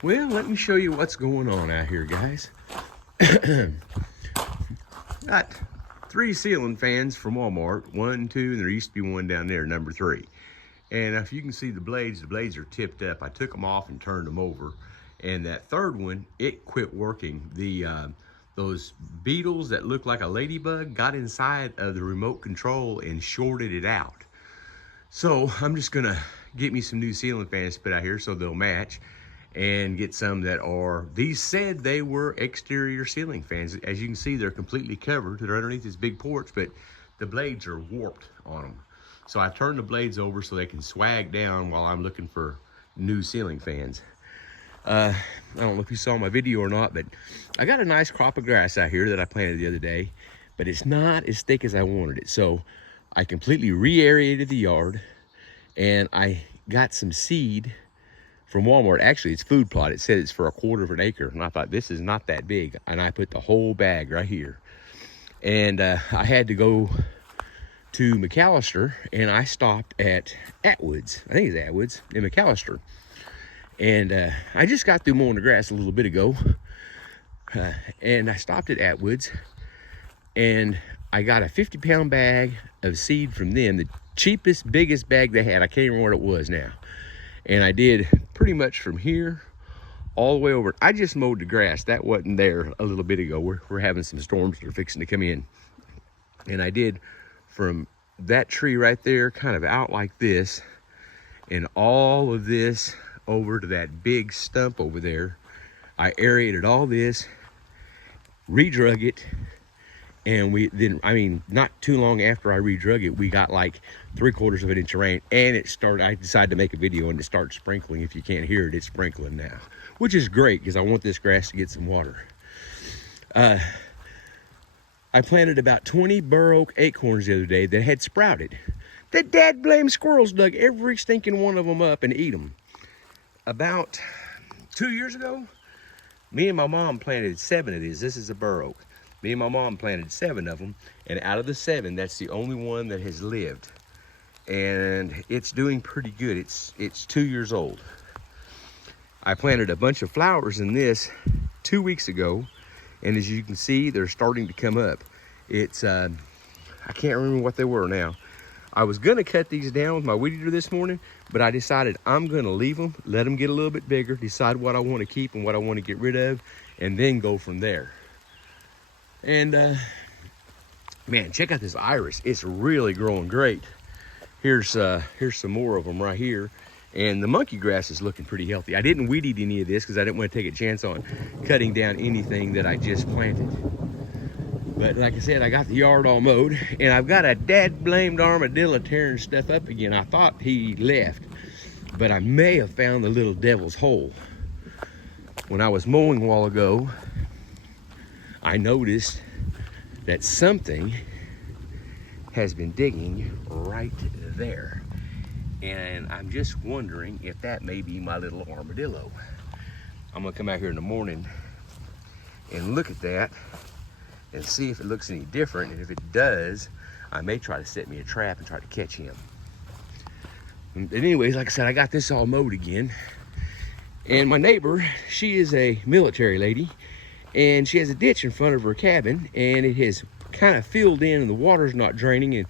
Well, let me show you what's going on out here, guys. Got 3 ceiling fans from Walmart. 1, 2, and there used to be one down there, number 3. And if you can see the blades are tipped up. I took them off and turned them over. And that 3rd one, it quit working. Those beetles that look like a ladybug got inside of the remote control and shorted it out. So I'm just gonna get me some new ceiling fans to put out here so they'll match, and get some that are, these said they were exterior ceiling fans. As you can see, they're completely covered. They're underneath this big porch, but the blades are warped on them. So I turned the blades over so they can swag down while I'm looking for new ceiling fans. I don't know if you saw my video or not, but I got a nice crop of grass out here that I planted the other day, but it's not as thick as I wanted it. So I completely re-aerated the yard, and I got some seed from Walmart. Actually, it's food plot. It said it's for 1/4 acre. And I thought, this is not that big. And I put the whole bag right here. And I had to go to McAllister, and I stopped at Atwoods. I think it's Atwoods in McAllister. And I just got through mowing the grass a little bit ago. And I stopped at Atwoods, and I got a 50-pound bag of seed from them. The cheapest, biggest bag they had. I can't remember what it was now. And I did pretty much from here all the way over. I just mowed the grass. That wasn't there a little bit ago. We're having some storms that are fixing to come in. And I did from that tree right there, kind of out like this, and all of this over to that big stump over there. I aerated all this, redrug it, and not too long after I redrug it, we got like 3/4 of an inch of rain, and I decided to make a video and it started sprinkling. If you can't hear it, it's sprinkling now, which is great because I want this grass to get some water. I planted about 20 bur oak acorns the other day that had sprouted. The dad blame squirrels dug every stinking one of them up and eat them. About 2 years ago, me and my mom planted 7 of these. This is a bur oak. Me and my mom planted 7 of them, and out of the 7, that's the only one that has lived. And it's doing pretty good. It's 2 years old. I planted a bunch of flowers in this 2 weeks ago, and as you can see, they're starting to come up. It's, I can't remember what they were now. I was gonna cut these down with my weed eater this morning, but I decided I'm gonna leave them, let them get a little bit bigger, decide what I wanna keep and what I wanna get rid of, and then go from there. And man, check out this iris. It's really growing great. Here's some more of them right here. And the monkey grass is looking pretty healthy. I didn't weed eat any of this because I didn't want to take a chance on cutting down anything that I just planted. But like I said, I got the yard all mowed, and I've got a dad-blamed armadillo tearing stuff up again. I thought he left, but I may have found the little devil's hole. When I was mowing a while ago, I noticed that something has been digging right there. And I'm just wondering if that may be my little armadillo. I'm gonna come out here in the morning and look at that and see if it looks any different. And if it does, I may try to set me a trap and try to catch him. And anyways, like I said, I got this all mowed again. And my neighbor, she is a military lady, and she has a ditch in front of her cabin, and it has kind of filled in, and the water's not draining, and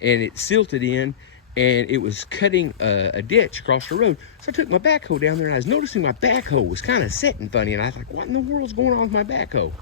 it silted in, and it was cutting a ditch across the road. So I took my backhoe down there, and I was noticing my backhoe was kind of setting funny, and I was like, what in the world's going on with my backhoe?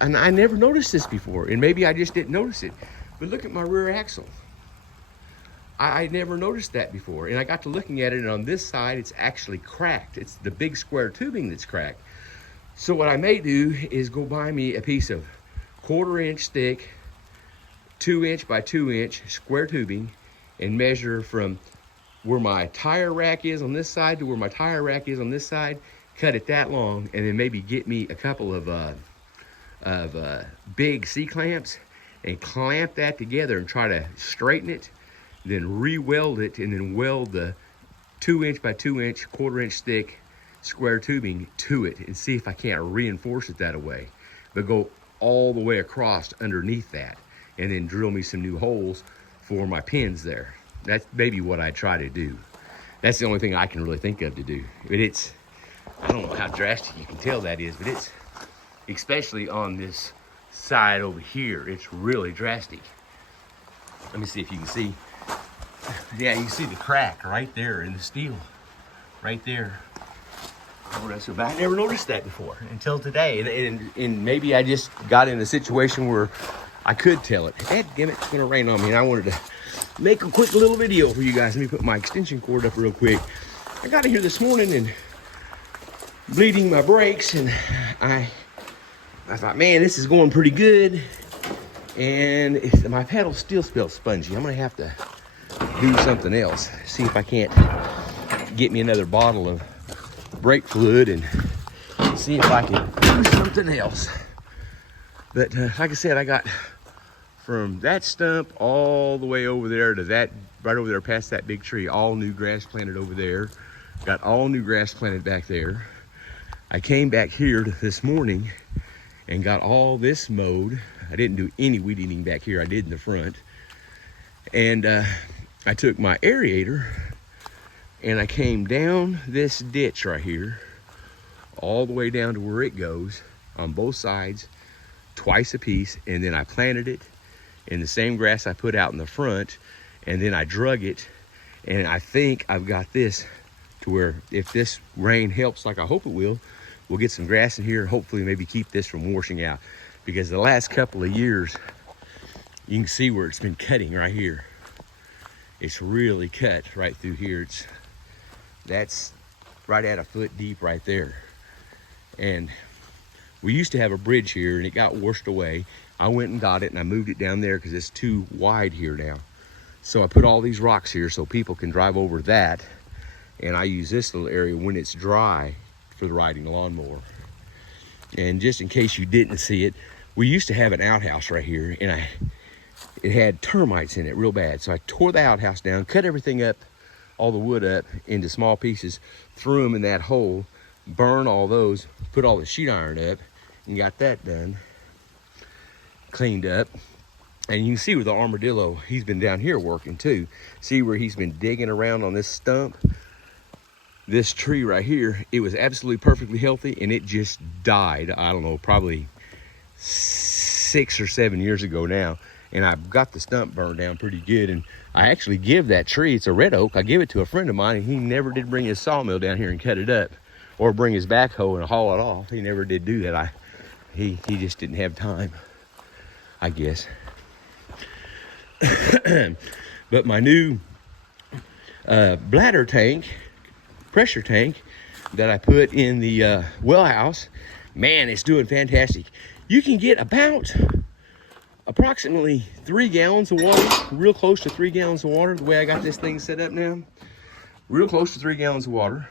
And I never noticed this before, and maybe I just didn't notice it, but look at my rear axle. I never noticed that before, and I got to looking at it, and on this side, it's actually cracked. It's the big square tubing that's cracked. So what I may do is go buy me a piece of 1/4 inch thick, 2 inch by 2 inch square tubing, and measure from where my tire rack is on this side to where my tire rack is on this side, cut it that long, and then maybe get me a couple of big C-clamps and clamp that together and try to straighten it, then re-weld it, and then weld the 2 inch by 2 inch, 1/4 inch thick square tubing to it, and see if I can't reinforce it that way, but go all the way across underneath that, and then drill me some new holes for my pins there. That's maybe what I try to do. That's the only thing I can really think of to do. But I don't know how drastic you can tell that is, but it's, especially on this side over here, it's really drastic. Let me see if you can see. Yeah, you see the crack right there in the steel, right there. Oh, that's so bad. I never noticed that before until today. And maybe I just got in a situation where I could tell it. Damn it, it's gonna rain on me, and I wanted to make a quick little video for you guys. Let me put my extension cord up real quick. I got in here this morning and bleeding my brakes, and I thought, man, this is going pretty good. And my pedal still smells spongy. I'm gonna have to do something else. See if I can't get me another bottle of brake fluid and see if I can do something else. But like I said, I got from that stump all the way over there to that, right over there past that big tree, all new grass planted over there. Got all new grass planted back there. I came back here this morning and got all this mowed. I didn't do any weed eating back here. I did in the front. And I took my aerator and I came down this ditch right here, all the way down to where it goes on both sides, twice a piece. And then I planted it in the same grass I put out in the front. And then I drug it. And I think I've got this to where if this rain helps like I hope it will, we'll get some grass in here, hopefully maybe keep this from washing out. Because the last couple of years, you can see where it's been cutting right here. It's really cut right through here. That's right at a foot deep right there. And we used to have a bridge here and it got washed away. I went and got it and I moved it down there because it's too wide here now. So I put all these rocks here so people can drive over that. And I use this little area when it's dry for the riding lawnmower. And just in case you didn't see it, we used to have an outhouse right here, and it had termites in it real bad. So I tore the outhouse down, cut everything up, all the wood up into small pieces, threw them in that hole, burned all those, put all the sheet iron up, and got that done, cleaned up. And you can see with the armadillo, he's been down here working too. See where he's been digging around on this stump? This tree right here, it was absolutely perfectly healthy and it just died, I don't know, probably 6 or 7 years ago now. And I've got the stump burned down pretty good. And I actually give that tree, it's a red oak, I give it to a friend of mine and he never did bring his sawmill down here and cut it up or bring his backhoe and haul it off. He never did do that. He just didn't have time, I guess. But my new bladder tank, pressure tank that I put in the well house, man, it's doing fantastic. You can get about approximately 3 gallons of water, real close to 3 gallons of water, the way I got this thing set up now. Real close to 3 gallons of water.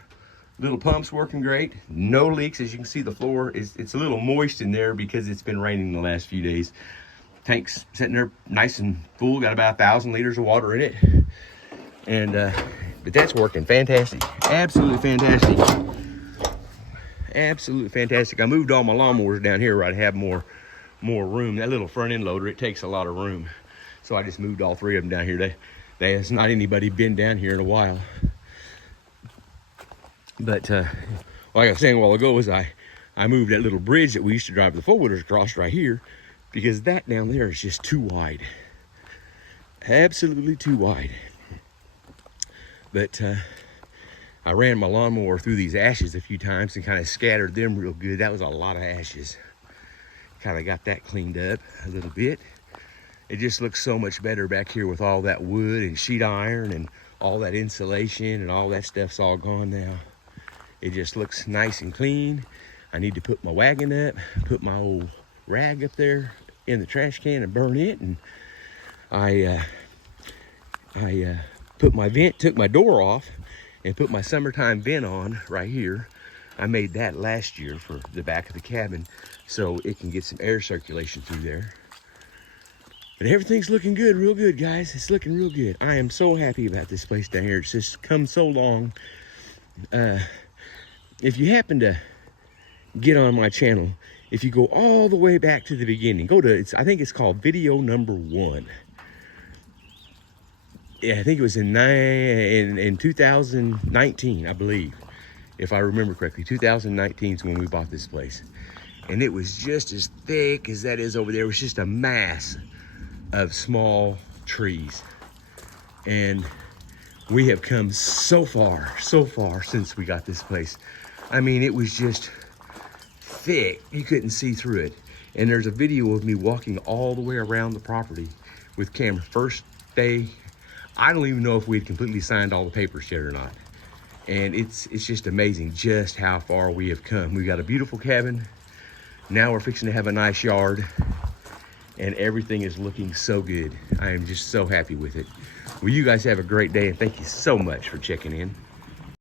Little pump's working great, no leaks. As you can see, the floor it's a little moist in there because it's been raining the last few days. Tank's sitting there nice and full, got about 1,000 liters of water in it. And but that's working fantastic. Absolutely fantastic. Absolutely fantastic. I moved all my lawnmowers down here where I'd have more room. That little front end loader, it takes a lot of room. So I just moved all 3 of them down here. There's not anybody been down here in a while. But like I was saying a while ago, is I moved that little bridge that we used to drive the 4-wheelers across right here because that down there is just too wide. Absolutely too wide. But I ran my lawnmower through these ashes a few times and kind of scattered them real good. That was a lot of ashes. Kind of got that cleaned up a little bit. It just looks so much better back here with all that wood and sheet iron and all that insulation and all that stuff's all gone now. It just looks nice and clean. I need to put my wagon up, put my old rag up there in the trash can and burn it. And I put my vent, took my door off and put my summertime vent on right here. I made that last year for the back of the cabin so it can get some air circulation through there. But everything's looking good, real good, guys. It's looking real good. I am so happy about this place down here. It's just come so long. If you happen to get on my channel, if you go all the way back to the beginning, go to, I think it's called video number 1. Yeah, I think it was in 2019, I believe. if I remember correctly. 2019 is when we bought this place. And it was just as thick as that is over there. It was just a mass of small trees. And we have come so far since we got this place. I mean, it was just thick. You couldn't see through it. And there's a video of me walking all the way around the property with camera. First day, I don't even know if we had completely signed all the papers yet or not. And it's just amazing just how far we have come. We got a beautiful cabin. Now we're fixing to have a nice yard. And everything is looking so good. I am just so happy with it. Well, you guys have a great day, and thank you so much for checking in.